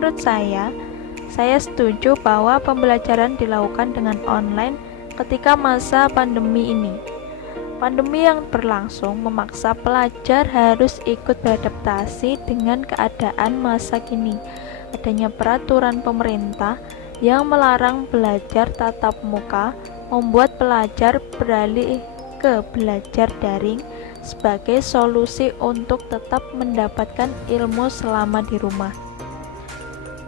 menurut saya setuju bahwa pembelajaran dilakukan dengan online ketika masa pandemi ini. Pandemi yang berlangsung memaksa pelajar harus ikut beradaptasi dengan keadaan masa kini. Adanya peraturan pemerintah yang melarang belajar tatap muka membuat pelajar beralih ke belajar daring sebagai solusi untuk tetap mendapatkan ilmu selama di rumah.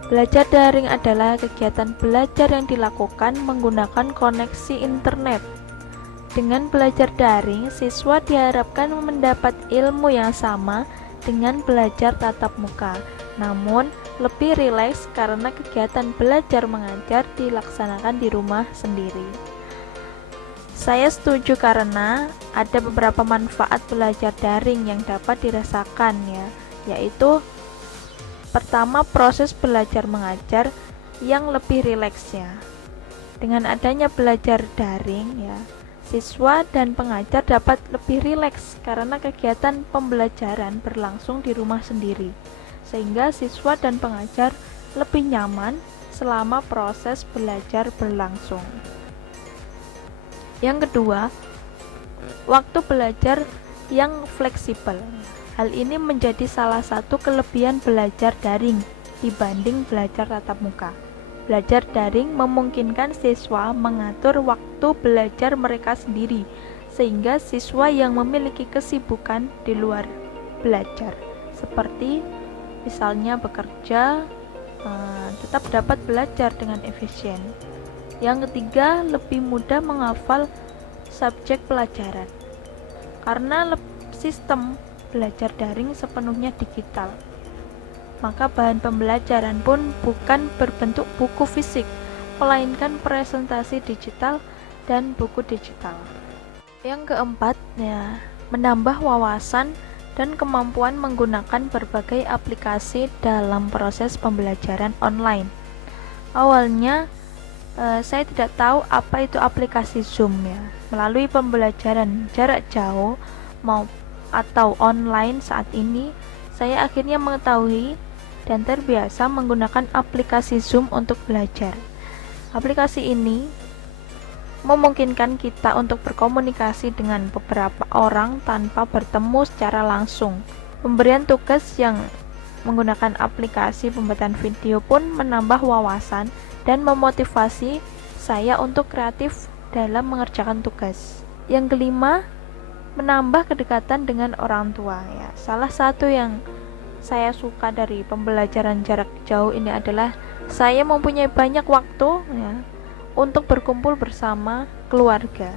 Belajar daring adalah kegiatan belajar yang dilakukan menggunakan koneksi internet. Dengan belajar daring, siswa diharapkan mendapat ilmu yang sama dengan belajar tatap muka, namun lebih rileks karena kegiatan belajar mengajar dilaksanakan di rumah sendiri. Saya setuju karena ada beberapa manfaat belajar daring yang dapat dirasakan yaitu pertama, proses belajar mengajar yang lebih rileks ya. Dengan adanya belajar daring siswa dan pengajar dapat lebih rileks karena kegiatan pembelajaran berlangsung di rumah sendiri, sehingga siswa dan pengajar lebih nyaman selama proses belajar berlangsung. Yang kedua, waktu belajar yang fleksibel. Hal ini menjadi salah satu kelebihan belajar daring dibanding belajar tatap muka. Belajar daring memungkinkan siswa mengatur waktu belajar mereka sendiri, sehingga siswa yang memiliki kesibukan di luar belajar, seperti misalnya bekerja, tetap dapat belajar dengan efisien. Yang ketiga, lebih mudah menghafal subjek pelajaran, karena sistem belajar daring sepenuhnya digital. Maka bahan pembelajaran pun bukan berbentuk buku fisik, melainkan presentasi digital dan buku digital. Yang keempat, menambah wawasan dan kemampuan menggunakan berbagai aplikasi dalam proses pembelajaran online. Awalnya, saya tidak tahu apa itu aplikasi Zoom Melalui pembelajaran jarak jauh atau online saat ini, saya akhirnya mengetahui dan terbiasa menggunakan aplikasi Zoom untuk belajar. Aplikasi ini memungkinkan kita untuk berkomunikasi dengan beberapa orang tanpa bertemu secara langsung. Pemberian tugas yang menggunakan aplikasi pembuatan video pun menambah wawasan dan memotivasi saya untuk kreatif dalam mengerjakan tugas. Yang kelima, menambah kedekatan dengan orang tua Salah satu yang saya suka dari pembelajaran jarak jauh ini adalah saya mempunyai banyak waktu untuk berkumpul bersama keluarga.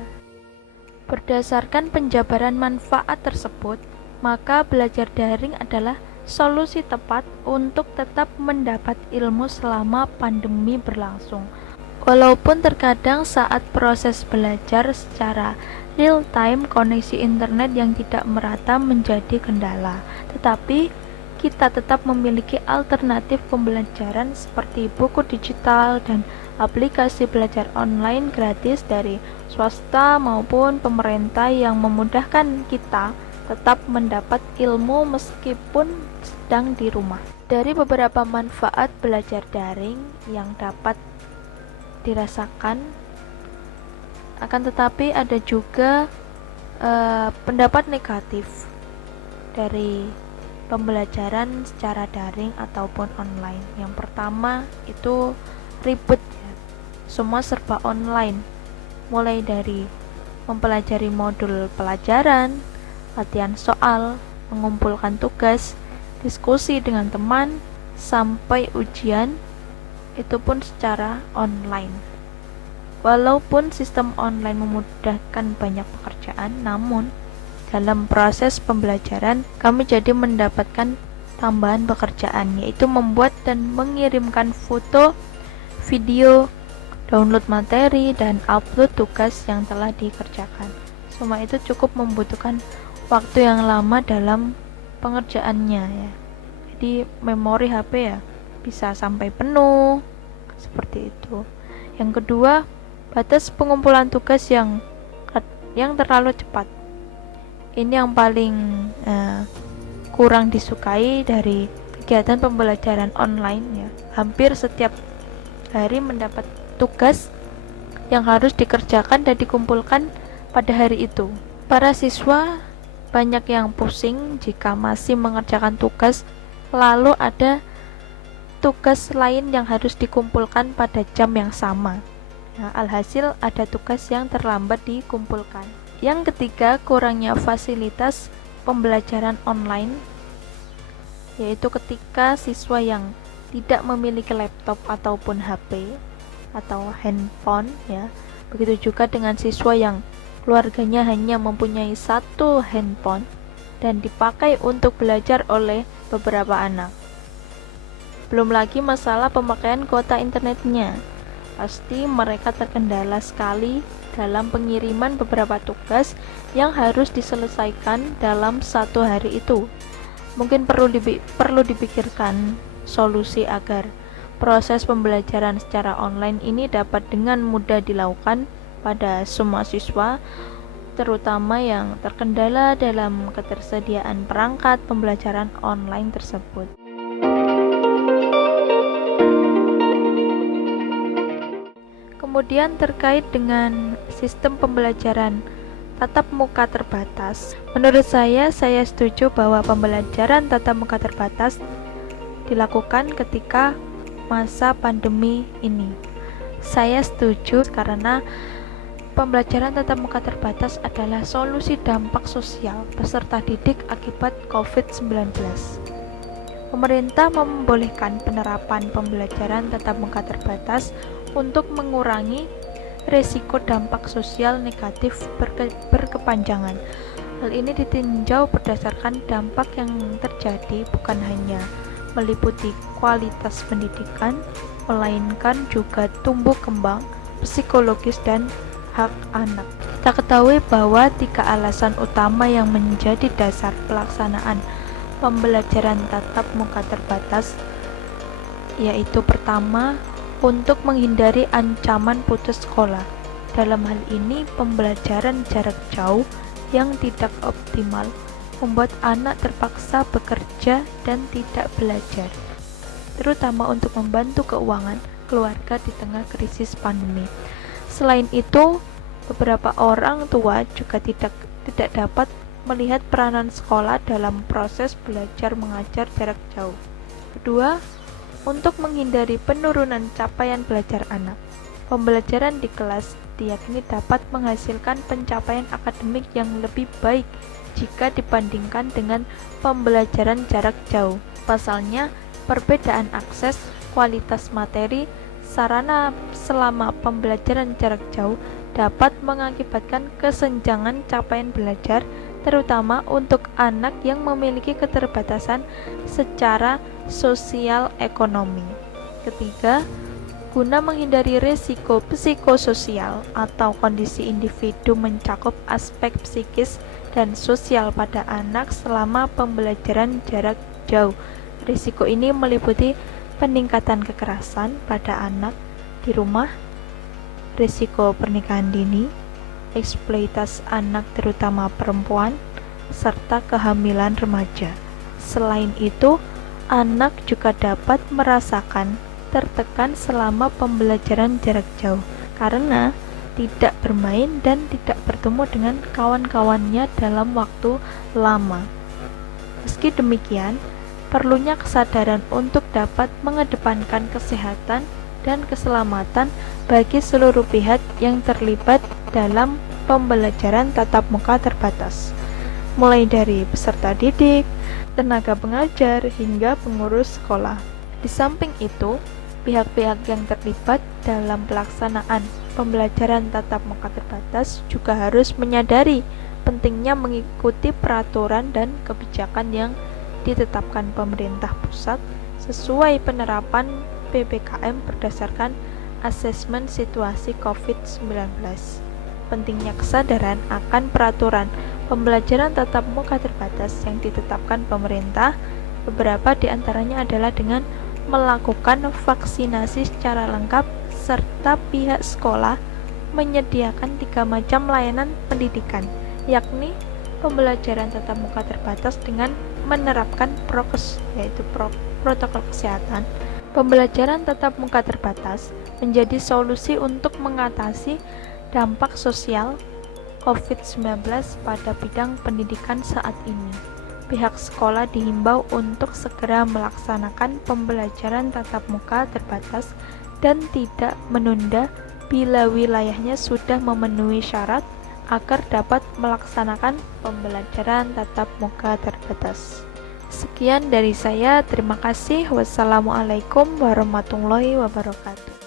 Berdasarkan penjabaran manfaat tersebut, maka belajar daring adalah solusi tepat untuk tetap mendapat ilmu selama pandemi berlangsung. Walaupun terkadang saat proses belajar secara real time koneksi internet yang tidak merata menjadi kendala, tetapi kita tetap memiliki alternatif pembelajaran seperti buku digital dan aplikasi belajar online gratis dari swasta maupun pemerintah yang memudahkan kita tetap mendapat ilmu meskipun sedang di rumah. Dari beberapa manfaat belajar daring yang dapat dirasakan, akan tetapi ada juga pendapat negatif dari pembelajaran secara daring ataupun online. Yang pertama itu ribet semua serba online, mulai dari mempelajari modul pelajaran, latihan soal, mengumpulkan tugas, diskusi dengan teman, sampai ujian, itu pun secara online. Walaupun sistem online memudahkan banyak pekerjaan, namun dalam proses pembelajaran kami jadi mendapatkan tambahan pekerjaan, yaitu membuat dan mengirimkan foto, video, download materi, dan upload tugas yang telah dikerjakan. Semua itu cukup membutuhkan waktu yang lama dalam pengerjaannya Jadi memori HP bisa sampai penuh, seperti itu. Yang kedua, batas pengumpulan tugas yang terlalu cepat. Ini yang paling kurang disukai dari kegiatan pembelajaran online ya, hampir setiap hari mendapat tugas yang harus dikerjakan dan dikumpulkan pada hari itu. Para siswa banyak yang pusing jika masih mengerjakan tugas, lalu ada tugas lain yang harus dikumpulkan pada jam yang sama. Nah, alhasil ada tugas yang terlambat dikumpulkan. Yang ketiga, kurangnya fasilitas pembelajaran online, yaitu ketika siswa yang tidak memiliki laptop ataupun HP atau handphone ya. Begitu juga dengan siswa yang keluarganya hanya mempunyai satu handphone dan dipakai untuk belajar oleh beberapa anak. Belum lagi masalah pemakaian kuota internetnya. Pasti mereka terkendala sekali dalam pengiriman beberapa tugas yang harus diselesaikan dalam satu hari itu. Mungkin perlu dipikirkan solusi agar proses pembelajaran secara online ini dapat dengan mudah dilakukan pada semua siswa, terutama yang terkendala dalam ketersediaan perangkat pembelajaran online tersebut. Kemudian terkait dengan sistem pembelajaran tatap muka terbatas. Menurut saya setuju bahwa pembelajaran tatap muka terbatas dilakukan ketika masa pandemi ini. Saya setuju karena pembelajaran tatap muka terbatas adalah solusi dampak sosial peserta didik akibat COVID-19. Pemerintah membolehkan penerapan pembelajaran tatap muka terbatas untuk mengurangi risiko dampak sosial negatif berkepanjangan. Hal ini ditinjau berdasarkan dampak yang terjadi bukan hanya meliputi kualitas pendidikan, melainkan juga tumbuh kembang, psikologis, dan hak anak. Kita ketahui bahwa 3 alasan utama yang menjadi dasar pelaksanaan pembelajaran tatap muka terbatas, yaitu pertama, untuk menghindari ancaman putus sekolah. Dalam hal ini, pembelajaran jarak jauh yang tidak optimal membuat anak terpaksa bekerja dan tidak belajar, terutama untuk membantu keuangan keluarga di tengah krisis pandemi. Selain itu, beberapa orang tua juga tidak dapat melihat peranan sekolah dalam proses belajar mengajar jarak jauh. Kedua, untuk menghindari penurunan capaian belajar anak. Pembelajaran di kelas diyakini dapat menghasilkan pencapaian akademik yang lebih baik jika dibandingkan dengan pembelajaran jarak jauh. Pasalnya, perbedaan akses, kualitas materi, sarana selama pembelajaran jarak jauh dapat mengakibatkan kesenjangan capaian belajar, terutama untuk anak yang memiliki keterbatasan secara sosial ekonomi. Ketiga, guna menghindari risiko psikososial atau kondisi individu mencakup aspek psikis dan sosial pada anak selama pembelajaran jarak jauh. Risiko ini meliputi peningkatan kekerasan pada anak di rumah, risiko pernikahan dini, eksploitasi anak terutama perempuan, serta kehamilan remaja. Selain itu, anak juga dapat merasakan tertekan selama pembelajaran jarak jauh karena tidak bermain dan tidak bertemu dengan kawan-kawannya dalam waktu lama. Meski demikian, perlunya kesadaran untuk dapat mengedepankan kesehatan dan keselamatan bagi seluruh pihak yang terlibat dalam pembelajaran tatap muka terbatas, mulai dari peserta didik, tenaga pengajar, hingga pengurus sekolah. Di samping itu, pihak-pihak yang terlibat dalam pelaksanaan pembelajaran tatap muka terbatas juga harus menyadari pentingnya mengikuti peraturan dan kebijakan yang ditetapkan pemerintah pusat sesuai penerapan PPKM berdasarkan asesmen situasi COVID-19. Pentingnya kesadaran akan peraturan pembelajaran tatap muka terbatas yang ditetapkan pemerintah, beberapa di antaranya adalah dengan melakukan vaksinasi secara lengkap serta pihak sekolah menyediakan 3 macam layanan pendidikan, yakni pembelajaran tatap muka terbatas dengan menerapkan prokes, yaitu protokol kesehatan, pembelajaran tatap muka terbatas menjadi solusi untuk mengatasi dampak sosial COVID-19 pada bidang pendidikan saat ini. Pihak sekolah dihimbau untuk segera melaksanakan pembelajaran tatap muka terbatas dan tidak menunda bila wilayahnya sudah memenuhi syarat agar dapat melaksanakan pembelajaran tatap muka terbatas. Sekian dari saya, terima kasih. Wassalamualaikum warahmatullahi wabarakatuh.